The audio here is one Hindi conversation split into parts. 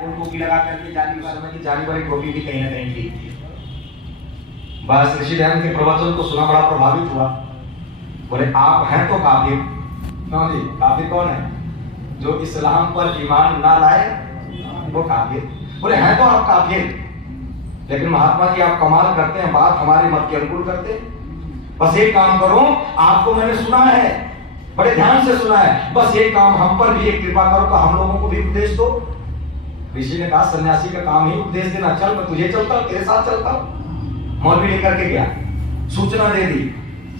वो टोपी लगा करके जाली वाली की जाली वाली टोपी भी कहीं ना कहीं थी। बस ऋषि दयानंद के प्रवचन को सुना, बड़ा प्रभावित हुआ। बोले आप हैं तो काफिर। कौन जी काफिर? कौन है? जो इस्लाम पर ईमान ना लाए वो काफिर। बोले हैं तो आप काफिर, लेकिन महात्मा जी आप कमाल करते हैं, बात हमारे मत के अनुकूल करते। बस एक काम करो, आपको मैंने सुना है, बड़े ध्यान से सुना है, बस एक काम हम पर भी एक कृपा करो, तो हम लोगों को भी उपदेश दो। ऋषि ने कहा सन्यासी का काम ही उपदेश देना, चल मैं तुझे चलता हूं, तेरे साथ चलता हूं। मौलवी लेकर के गया, सूचना दे दी,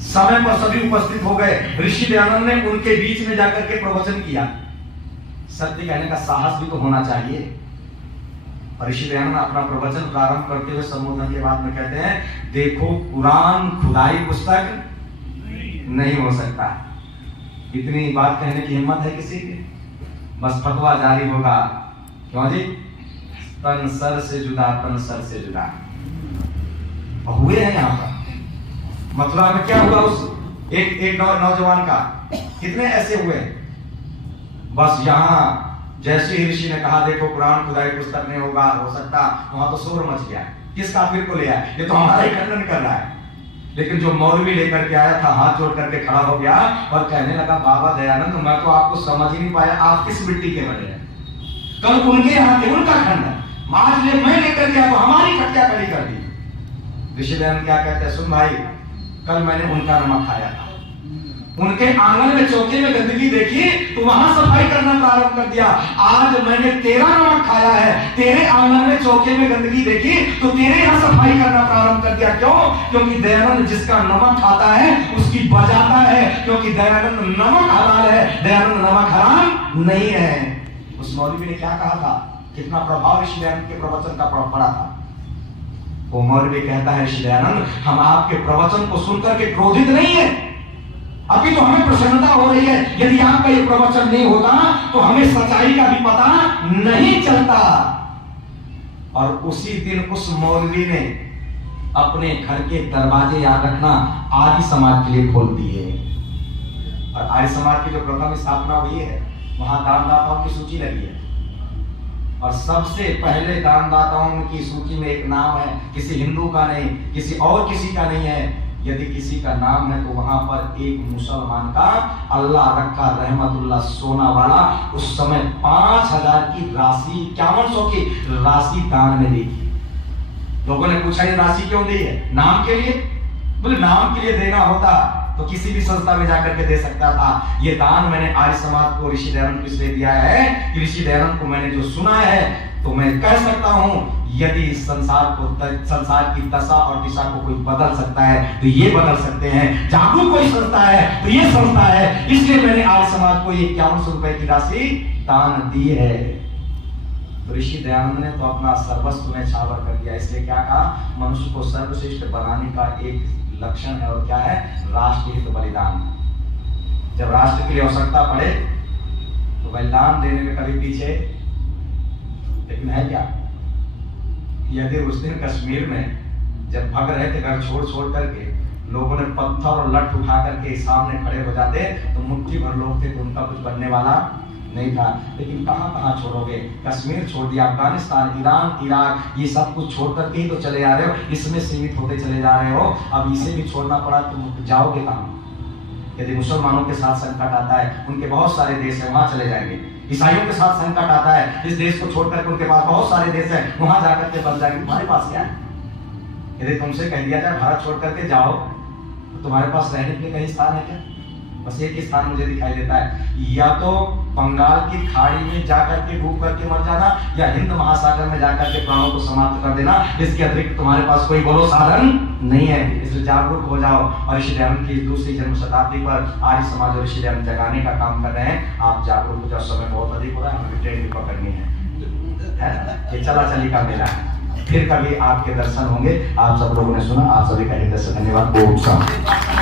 समय पर सभी उपस्थित हो गए। ऋषि दयानंद ने उनके बीच में जाकर के प्रवचन किया। सत्य कहने का साहस भी तो होना चाहिए। ऋषि दयानंद अपना प्रवचन प्रारंभ करते हुए संबोधन के बाद में कहते हैं, देखो कुरान खुदाई पुस्तक नहीं हो सकता। इतनी बात कहने की हिम्मत है किसी की? बस फतवा जारी होगा। क्यों जी? तन सर से जुदा, तन सर से जुदा। हुए हैं यहाँ पर मथुरा में क्या हुआ? उस एक नौजवान का कितने ऐसे हुए? बस यहाँ जैसे ही ऋषि ने कहा देखो कुरान खुदाई पुस्तक नहीं होगा हो सकता, वहां तो शोर मच गया। किस काफिर को ले आया? ये तो हमारा ही खंडन कर रहा है। लेकिन जो मौलवी लेकर के आया था हाथ जोड़ करके खड़ा हो गया और कहने लगा, बाबा दयानंद मैं तो आपको समझ ही नहीं पाया, आप किस मिट्टी के बने हैं? कल उनके यहाँ थे, उनका खंडन, आज मैं लेकर के आपको हमारी खटिया खड़ी कर दी। ऋषि दयानंद क्या कहते हैं, सुन भाई, कल मैंने उनका नमक खाया था, उनके आंगन में चौके में गंदगी देखी तो वहां सफाई करना प्रारंभ कर दिया। आज मैंने तेरा नमक खाया है, तेरे आंगन में चौके में गंदगी देखी तो तेरे यहाँ सफाई करना प्रारंभ कर दिया। क्यों? क्योंकि दयानंद जिसका नमक खाता है उसकी बजाता है, क्योंकि दयानंद नमक हलाल है, दयानंद नमक हराम नहीं है। उस मौलवी ने क्या कहा था? कितना प्रभाव ऋषि दयानंद के प्रवचन का पड़ा था। वो मौलवी कहता है, ऋषि दयानंद हम आपके प्रवचन को सुनकर के क्रोधित नहीं है, अभी तो हमें प्रसन्नता हो रही है। यदि आपका ये प्रवचन नहीं होता तो हमें सच्चाई का भी पता नहीं चलता। और उसी दिन उस मौलवी ने अपने घर के दरवाजे याद रखना आर्य समाज के लिए खोल दिए। और आर्य समाज की जो प्रथम स्थापना हुई है वहां दानदाताओं की सूची लगी है, और सबसे पहले दानदाताओं की सूची में एक नाम है, किसी हिंदू का नहीं, किसी और किसी का नहीं है। यदि किसी का नाम है तो वहां पर एक मुसलमान का अल्लाह रखा रहमतुल्लाह सोना वाला उस समय 5000 की राशि, 5100 की राशि दान में दी थी। लोगों ने पूछा ये राशि क्यों दी है? नाम के लिए? बोले नाम के लिए देना होता तो किसी भी संस्था में जाकर के दे सकता था। ये दान मैंने आर्य समाज को ऋषि दयानंद को इसलिए दिया है कि ऋषि दयानंद को मैंने जो सुना है तो मैं कह सकता हूं, यदि संसार की दशा और दिशा को कोई बदल सकता है तो ये बदल सकते हैं। जागरूक कोई संस्था है तो ये संस्था है, इसलिए मैंने आर्य समाज को 5100 रुपए की राशि दान दी है। तो ऋषि दयानंद ने तो अपना सर्वस्व में छावर कर दिया। इसलिए क्या कहा, मनुष्य को सर्वश्रेष्ठ बनाने का एक लक्षण है, और क्या है? राष्ट्र हित बलिदान। जब राष्ट्र की आवश्यकता पड़े तो बलिदान देने में कभी पीछे, लेकिन है क्या? यदि उस दिन कश्मीर में जब भग रहे थे घर छोड़ करके, लोगों ने पत्थर और लठ उठा करके सामने खड़े हो जाते तो मुट्ठी भर लोग थे तो उनका कुछ बनने वाला नहीं था। लेकिन कहां छोड़ोगे? कश्मीर छोड़ दिया, अफगानिस्तान, ईरान, इराक, ये सब कुछ छोड़ करके ही तो चले जा रहे हो, इसमें सीमित होते चले जा रहे हो। अब इसे भी छोड़ना पड़ा तो जाओगे कहां? यदि मुसलमानों के साथ संकट आता है, उनके बहुत सारे देश है, वहां चले जाएंगे। ईसाइयों के साथ संकट आता है, इस देश को छोड़कर उनके पास बहुत सारे देश है, वहां जाकर के बस जाएंगे। तुम्हारे पास क्या है? यदि तुमसे कह दिया जाए भारत छोड़ करके जाओ तो तुम्हारे पास रहने के लिए कहीं स्थान है क्या? बस एक ही स्थान मुझे दिखाई देता है, या तो बंगाल की खाड़ी में जाकर के डूब करके मर जाना, या हिंद महासागर में जाकर के प्राणों को समाप्त कर देना। इसके अतिरिक्त तुम्हारे पास कोई बोलो साधन नहीं है। इसलिए जागरूक हो जाओ। और ऋषि दयानंद की दूसरी जन्म शताब्दी पर आर्य समाज और ऋषि दयानंद जगाने का काम कर रहे हैं। आप जागरूक हो जाओ, समय बहुत अधिक हो रहा है, हमें ट्रेन भी पकड़नी है। ये चला चली का मेला है, फिर कभी आपके दर्शन होंगे। आप सब लोगों ने सुना, आप सभी का हृदय से धन्यवाद। ओम शांति।